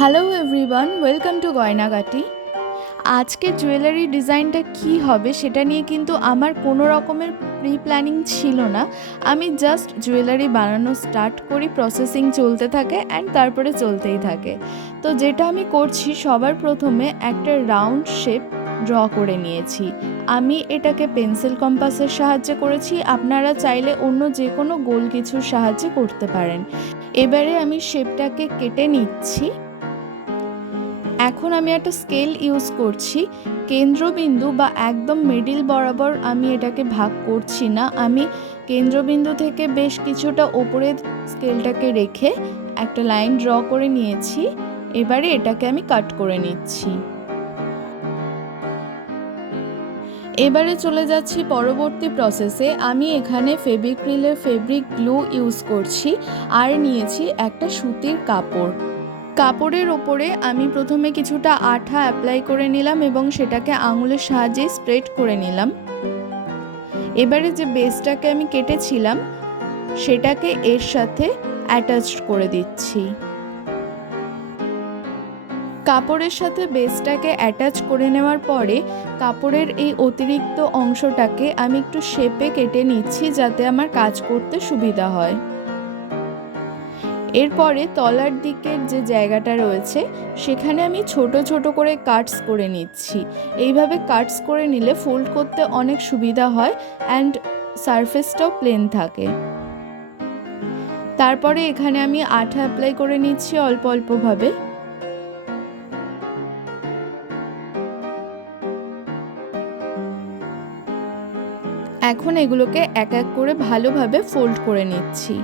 Hello everyone, welcome to Gaynagati. আজকে jewellery ডিজাইনটা কি হবে সেটা নিয়ে কিন্তু আমার কোনো রকমের প্রি প্ল্যানিং ছিল না। আমি জাস্ট জুয়েলারি বানানো স্টার্ট করি, প্রসেসিং চলতে থাকে অ্যান্ড তারপরে চলতেই থাকে। তো যেটা আমি করছি, সবার প্রথমে একটা রাউন্ড শেপ ড্র করে নিয়েছি। আমি এটাকে পেন্সিল কম্পাসের সাহায্যে করেছি, আপনারা চাইলে অন্য যে কোনো গোল কিছুর সাহায্যে করতে পারেন। এবারে আমি শেপটাকে কেটে নিচ্ছি। এখন আমি একটা স্কেল ইউজ করছি। কেন্দ্রবিন্দু বা একদম মিডিল বরাবর আমি এটাকে ভাগ করছি না, আমি কেন্দ্রবিন্দু থেকে বেশ কিছুটা ওপরে স্কেলটাকে রেখে একটা লাইন ড্র করে নিয়েছি। এবারে এটাকে আমি কাট করে নিচ্ছি। এবারে চলে যাচ্ছি পরবর্তী প্রসেসে। আমি এখানে ফেভিক্রিলের ফেব্রিক গ্লু ইউজ করছি আর নিয়েছি একটা সুতির কাপড়। কাপড়ের ওপরে আমি প্রথমে কিছুটা আঠা অ্যাপ্লাই করে নিলাম এবং সেটাকে আঙুলের সাহায্যে স্প্রেড করে নিলাম। এবারে যে বেসটাকে আমি কেটেছিলাম সেটাকে এর সাথে অ্যাটাচ করে দিচ্ছি। কাপড়ের সাথে বেসটাকে অ্যাটাচ করে নেওয়ার পরে কাপড়ের এই অতিরিক্ত অংশটাকে আমি একটু শেপে কেটে নিচ্ছি যাতে আমার কাজ করতে সুবিধা হয়। এরপরে তলার দিকের যে জায়গাটা রয়েছে সেখানে আমি ছোট ছোট করে কাটস করে নিচ্ছি। এইভাবে কাটস করে নিলে ফোল্ড করতে অনেক সুবিধা হয় অ্যান্ড সারফেসটাও প্লেন থাকে। তারপরে এখানে আমি আঠা অ্যাপ্লাই করে নিচ্ছি অল্প অল্পভাবে। এখন এগুলোকে এক এক করে ভালোভাবে ফোল্ড করে নিচ্ছি।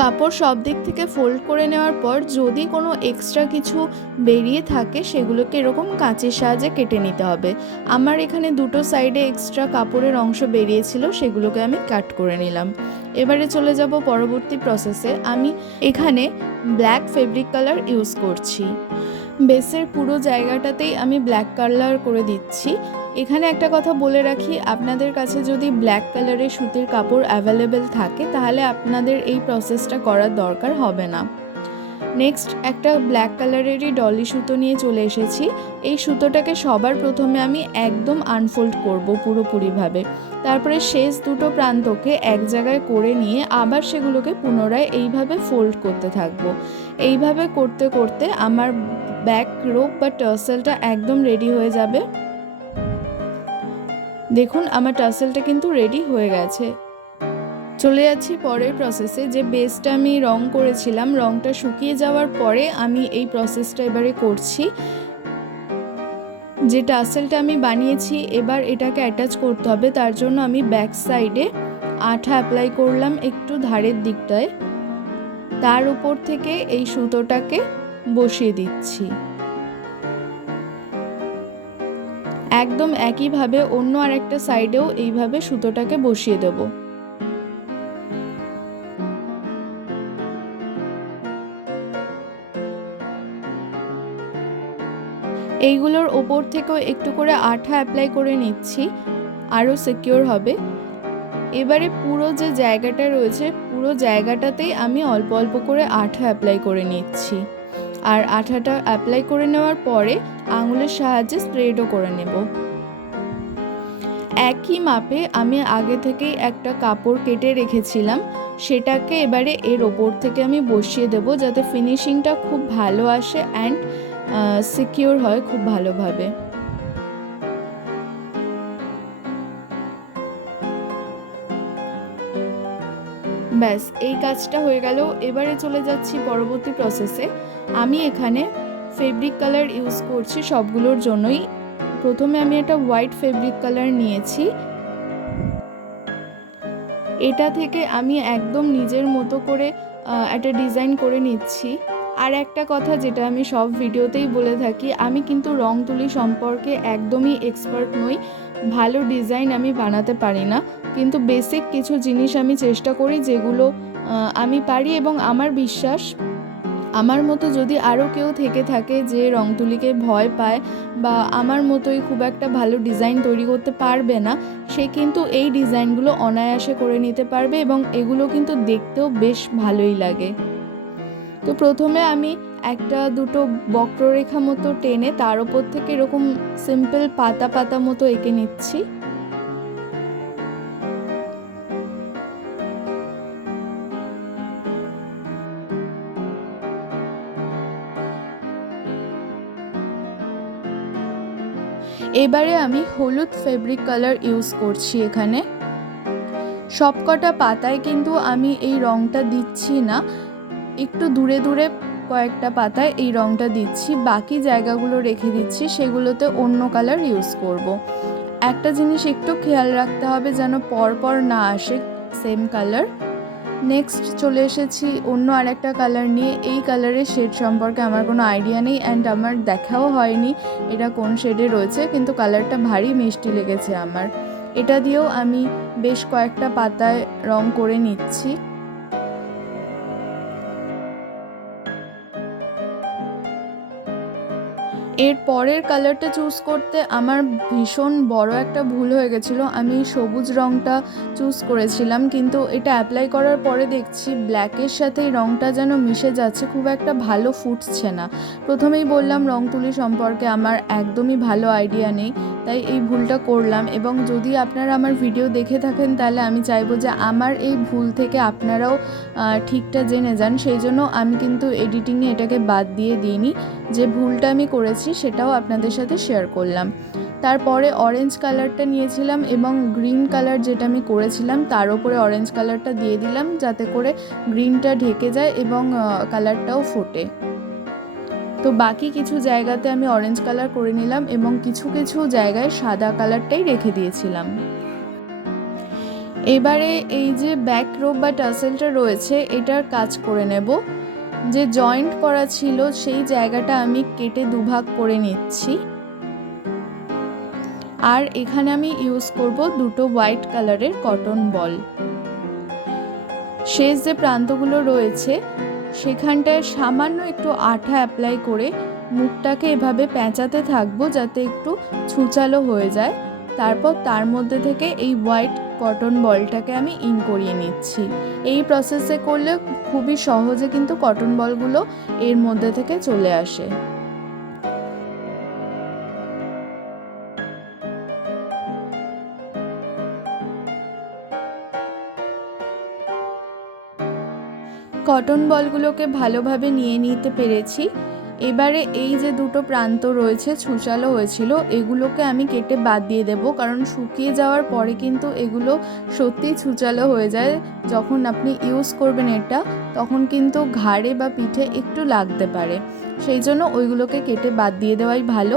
কাপড় সব দিক থেকে ফোল্ড করে নেওয়ার পর যদি কোনো এক্সট্রা কিছু বেরিয়ে থাকে সেগুলোকে এরকম কাঁচের সাহায্যে কেটে নিতে হবে। আমার এখানে দুটো সাইডে এক্সট্রা কাপড়ের অংশ বেরিয়েছিল, সেগুলোকে আমি কাট করে নিলাম। এবারে চলে যাব পরবর্তী প্রসেসে। আমি এখানে ব্ল্যাক ফেব্রিক কালার ইউজ করছি। বেসের পুরো জায়গাটাতেই আমি ব্ল্যাক কালার করে দিচ্ছি। এখানে একটা কথা বলে রাখি, আপনাদের কাছে যদি ব্ল্যাক কালারের সুতির কাপড় অ্যাভেলেবেল থাকে তাহলে আপনাদের এই প্রসেসটা করার দরকার হবে না। নেক্সট একটা ব্ল্যাক কালারেরই ডলি সুতো নিয়ে চলে এসেছি। এই সুতোটাকে সবার প্রথমে আমি একদম আনফোল্ড করব পুরোপুরিভাবে। তারপরে শেষ দুটো প্রান্তকে এক জায়গায় করে নিয়ে আবার সেগুলোকে পুনরায় এইভাবে ফোল্ড করতে থাকবো। এইভাবে করতে করতে আমার ব্যাক রোপ বা টার্সেলটা একদম রেডি হয়ে যাবে। দেখুন আমার টার্সেলটা কিন্তু রেডি হয়ে গেছে। চলে যাচ্ছি পরের প্রসেসে। যে বেসটা আমি রং করেছিলাম, রংটা শুকিয়ে যাওয়ার পরে আমি এই প্রসেসটা এবারে করছি। যে টার্সেলটা আমি বানিয়েছি এবার এটাকে অ্যাটাচ করতে হবে, তার জন্য আমি ব্যাক সাইডে আঠা অ্যাপ্লাই করলাম একটু ধারের দিকটায়। তার উপর থেকে এই সুতোটাকে বসিয়ে দিচ্ছি। একদম একইভাবে অন্য আরেকটা সাইডেও এইভাবে সুতোটাকে বসিয়ে দেব। এইগুলোর ওপর থেকেও একটু করে আঠা অ্যাপ্লাই করে নিচ্ছি, আরও সিকিউর হবে। এবারে পুরো যে জায়গাটা রয়েছে পুরো জায়গাটাতেই আমি অল্প অল্প করে আঠা অ্যাপ্লাই করে নিচ্ছি। আর আঠাটা অ্যাপ্লাই করে নেওয়ার পরে আঙুলের সাহায্যে স্প্রেডও করে নেব। একই মাপে আমি আগে থেকেই একটা কাপড় কেটে রেখেছিলাম, সেটাকে এবারে এর ওপর থেকে আমি বসিয়ে দেব যাতে ফিনিশিংটা খুব ভালো আসে অ্যান্ড সিকিউর হয় খুব ভালোভাবে। ব্যাস এই কাজটা হয়ে গেল। এবারে চলে যাচ্ছি পরবর্তী প্রসেসে। আমি এখানে ফেব্রিক কালার ইউজ করছি সবগুলোর জন্যই। প্রথমে আমি একটা হোয়াইট ফেব্রিক কালার নিয়েছি। এটা থেকে আমি একদম নিজের মতো করে একটা ডিজাইন করে নিচ্ছি। আর একটা কথা যেটা আমি সব ভিডিওতেই বলে থাকি, আমি কিন্তু রং তুলি সম্পর্কে একদমই এক্সপার্ট নই। ভালো ডিজাইন আমি বানাতে পারি না, কিন্তু বেসিক কিছু জিনিস আমি চেষ্টা করি যেগুলো আমি পারি। এবং আমার বিশ্বাস আমার মতো যদি আরও কেউ থেকে থাকে যে রং তুলিকে ভয় পায় বা আমার মতোই খুব একটা ভালো ডিজাইন তৈরি করতে পারবে না, সে কিন্তু এই ডিজাইনগুলো অনায়াসে করে নিতে পারবে এবং এগুলো কিন্তু দেখতেও বেশ ভালোই লাগে। তো প্রথমে আমি একটা দুটো বক্ররেখা মতো টেনে তার ওপর থেকে এরকম সিম্পল পাতা পাতা মতো এঁকে নিচ্ছি। এবারে আমি হলুদ ফেব্রিক কালার ইউজ করছি এখানে। সবকটা পাতায় কিন্তু আমি এই রঙটা দিচ্ছি না, একটু দূরে দূরে কয়েকটা পাতায় এই রঙটা দিচ্ছি, বাকি জায়গাগুলো রেখে দিচ্ছি, সেগুলোতে অন্য কালার ইউজ করব। একটা জিনিস একটু খেয়াল রাখতে হবে যেন পরপর না আসে সেম কালার। নেক্সট চলে এসেছি অন্য আরেকটা কালার নিয়ে। এই কালারের শেড সম্পর্কে আমার কোনো আইডিয়া নেই অ্যান্ড আমার দেখাও হয়নি এটা কোন শেডে রয়েছে, কিন্তু কালারটা ভারী মিষ্টি লেগেছে আমার। এটা দিয়েও আমি বেশ কয়েকটা পাতায় রং করে নিচ্ছি। এর পরের কালারটা চুজ করতে আমার ভীষণ বড় একটা ভুল হয়ে গেছিলো। আমি সবুজ রঙটা চুজ করেছিলাম, কিন্তু এটা অ্যাপ্লাই করার পরে দেখছি ব্ল্যাকের সাথে এই রঙটা যেন মিশে যাচ্ছে, খুব একটা ভালো ফুটছে না। প্রথমেই বললাম রং তুলি সম্পর্কে আমার একদমই ভালো আইডিয়া নেই, তাই এই ভুলটা করলাম। এবং যদি আপনারা আমার ভিডিও দেখে থাকেন তাহলে আমি চাইবো যে আমার এই ভুল থেকে আপনারাও ঠিকটা জেনে যান। সেই জন্য আমি কিন্তু এডিটিংয়ে এটাকে বাদ দিয়ে দিইনি, যে ভুলটা আমি করেছি সেটাও আপনাদের সাথে শেয়ার করলাম। তারপরে অরেঞ্জ কালারটা নিয়েছিলাম এবং গ্রিন কালার যেটা আমি করেছিলাম তার উপরে অরেঞ্জ কালারটা দিয়ে দিলাম, যাতে করে গ্রিনটা ঢেকে যায় এবং কালারটাও ফোটে। তো বাকি কিছু জায়গাতে আমি অরেঞ্জ কালার করে নিলাম এবং কিছু কিছু জায়গায় সাদা কালারটাই রেখে দিয়েছিলাম। এবারে এই যে ব্যাক রোব বা টাসেলটা রয়েছে এটার কাজ করে নেব। যে জয়েন্ট করা ছিল সেই জায়গাটা আমি কেটে দুভাগ করে নিচ্ছি। আর এখানে আমি ইউজ করব দুটো হোয়াইট কালারের কটন বল। শেষ যে প্রান্তগুলো রয়েছে সেখানটায় সামান্য একটু আঠা অ্যাপ্লাই করে মুখটাকে এভাবে পেঁচাতে থাকবো যাতে একটু ছুচালো হয়ে যায়। তারপর তার মধ্যে থেকে এই হোয়াইট কটন বলটাকে আমি ইন করিয়ে নিচ্ছি। এই প্রসেসে করলে খুবই সহজে কিন্তু কটন বলগুলো এর মধ্যে থেকে চলে আসে। কটন বলগুলোকে ভালোভাবে নিয়ে নিতে পেরেছি। এবারে এই যে দুটো প্রান্ত রয়েছে ছুচালো হয়েছিল এগুলোকে আমি কেটে বাদ দিয়ে দেব, কারণ শুকিয়ে যাওয়ার পরে কিন্তু এগুলো সত্যিই ছুচালো হয়ে যায়। যখন আপনি ইউজ করবেন এটা তখন কিন্তু ঘাড়ে বা পিঠে একটু লাগতে পারে, সেই জন্য ওইগুলোকে কেটে বাদ দিয়ে দেওয়াই ভালো।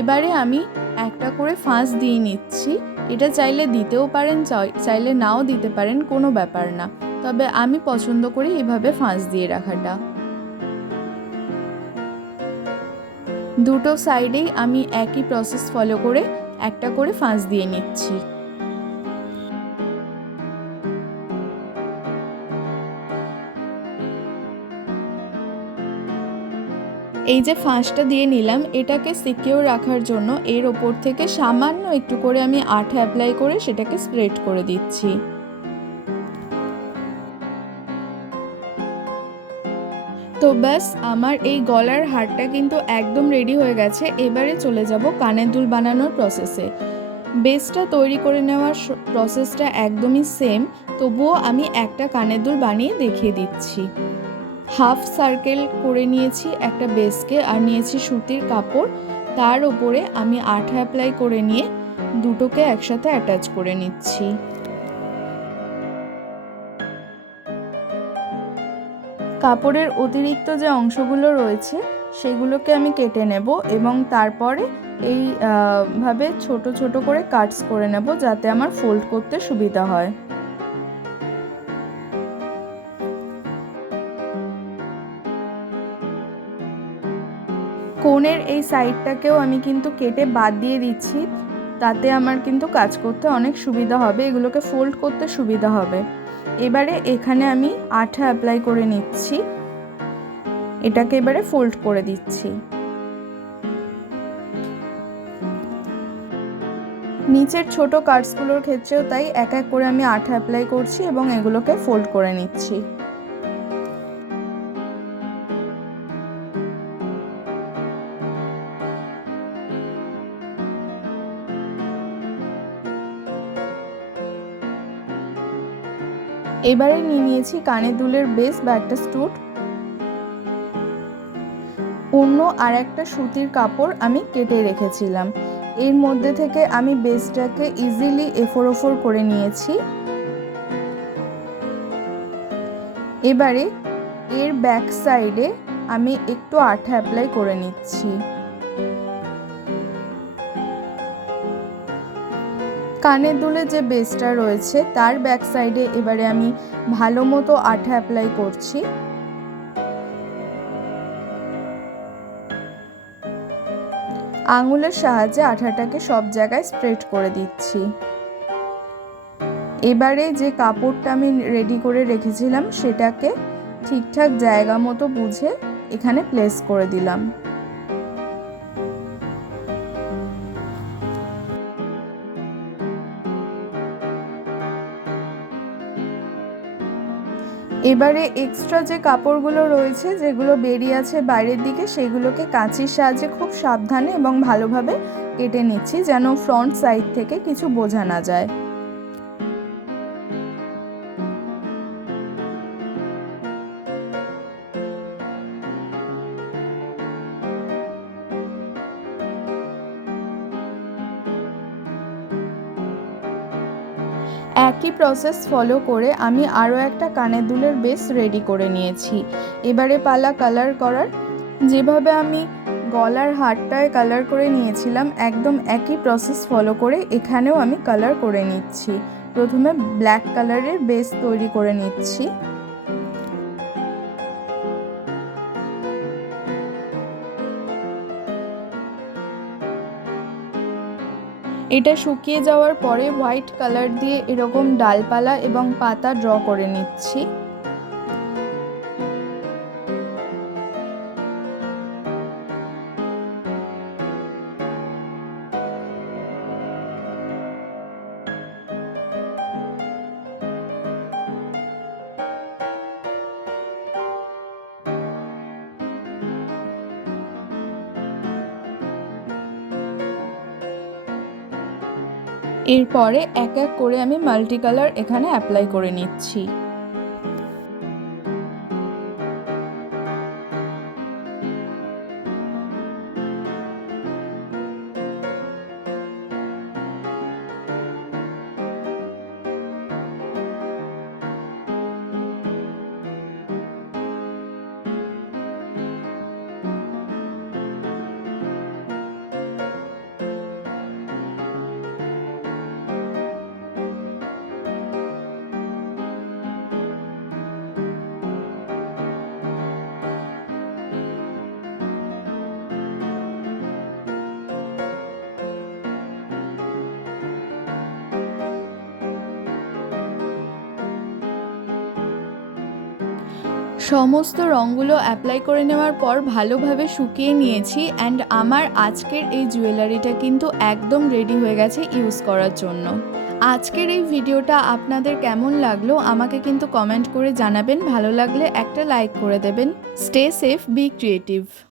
এবারে আমি একটা করে ফাঁস দিয়ে নিচ্ছি। এটা চাইলে দিতেও পারেন, চাইলে নাও দিতে পারেন, কোনো ব্যাপার না, তবে আমি পছন্দ করি এভাবে ফাঁস দিয়ে রাখাটা। দুটো সাইডেই আমি একই প্রসেস ফলো করে একটা করে ফাঁস দিয়ে নিচ্ছি। এই যে ফাঁসটা দিয়ে নিলাম এটাকে সিকিউর রাখার জন্য এর ওপর থেকে সামান্য একটু করে আমি আঠা অ্যাপ্লাই করে সেটাকে স্প্রেড করে দিচ্ছি। তো ব্যাস আমার এই গলার হারটা কিন্তু একদম রেডি হয়ে গেছে। এবারে চলে যাব কানের দুল বানানোর প্রসেসে। বেসটা তৈরি করে নেওয়ার প্রসেসটা একদমই সেম, তবুও আমি একটা কানের দুল বানিয়ে দেখিয়ে দিচ্ছি। হাফ সার্কেল করে নিয়েছি একটা বেসকে, আর নিয়েছি সুতির কাপড়, তার উপরে আমি আঠা অ্যাপ্লাই করে নিয়ে দুটোকে একসাথে অ্যাটাচ করে নিচ্ছি। কাপড়ের অতিরিক্ত যে অংশগুলো রয়েছে সেগুলোকে আমি কেটে নেব এবং তারপরে এই ভাবে ছোট ছোট করে কাটস করে নেব যাতে আমার ফোল্ড করতে সুবিধা হয়। কোণের এই সাইডটাকেও আমি কিন্তু কেটে বাদ দিয়ে দিচ্ছি, তাতে আমার কিন্তু কাজ করতে অনেক সুবিধা হবে, এগুলোকে ফোল্ড করতে সুবিধা হবে। এবারে এখানে আমি আঠা অ্যাপ্লাই করে নিচ্ছি, এটাকে এবারে ফোল্ড করে দিচ্ছি। নিচের ছোট কার্ডসগুলোর ক্ষেত্রেও তাই এক এক করে আমি আঠা অ্যাপ্লাই করছি এবং এগুলোকে ফোল্ড করে নিচ্ছি। এবারে নিয়ে নিয়েছি কানের দুলের বেস বা একটা স্টুড। অন্য আর একটা সুতির কাপড় আমি কেটে রেখেছিলাম, এর মধ্যে থেকে আমি বেসটাকে ইজিলি এফোর ওফোর করে নিয়েছি। এবারে এর ব্যাক সাইডে আমি একটু আঠা অ্যাপ্লাই করে নিচ্ছি। কানের দুলে যে বেসটা রয়েছে তার ব্যাক সাইডে এবারে আমি ভালো মতো আঠা অ্যাপ্লাই করছি। আঙুলের সাহায্যে আঠাটাকে সব জায়গায় স্প্রেড করে দিচ্ছি। এবারে যে কাপড়টা আমি রেডি করে রেখেছিলাম সেটাকে ঠিকঠাক জায়গা মতো বুঝে এখানে প্লেস করে দিলাম। এবারে এক্সট্রা যে কাপড়গুলো রয়েছে যেগুলো বেরিয়ে আছে বাইরের দিকে, সেগুলোকে কাঁচির সাহায্যে খুব সাবধানে এবং ভালোভাবে কেটে নিচ্ছি যেন ফ্রন্ট সাইড থেকে কিছু বোঝা না যায়। একই প্রসেস ফলো করে আমি আরও একটা কানের দুলের বেস রেডি করে নিয়েছি। এবারে পালা কালার করার। যেভাবে আমি গলার হারটায় কালার করে নিয়েছিলাম একদম একই প্রসেস ফলো করে এখানেও আমি কালার করে নিচ্ছি। প্রথমে ব্ল্যাক কালারের বেস তৈরি করে নিচ্ছি। এটা শুকিয়ে যাওয়ার পরে হোয়াইট কালার দিয়ে এরকম ডালপালা এবং পাতা ড্র করে নিচ্ছি। এরপরে এক এক করে আমি মাল্টি কালার এখানে অ্যাপ্লাই করে নিচ্ছি। সমস্ত রঙগুলো অ্যাপ্লাই করে নেওয়ার পর ভালোভাবে শুকিয়ে নিয়েছি অ্যান্ড আমার আজকের এই জুয়েলারিটা কিন্তু একদম রেডি হয়ে গেছে ইউজ করার জন্য। আজকের এই ভিডিওটা আপনাদের কেমন লাগলো আমাকে কিন্তু কমেন্ট করে জানাবেন, ভালো লাগলে একটা লাইক করে দেবেন। Stay safe, be creative.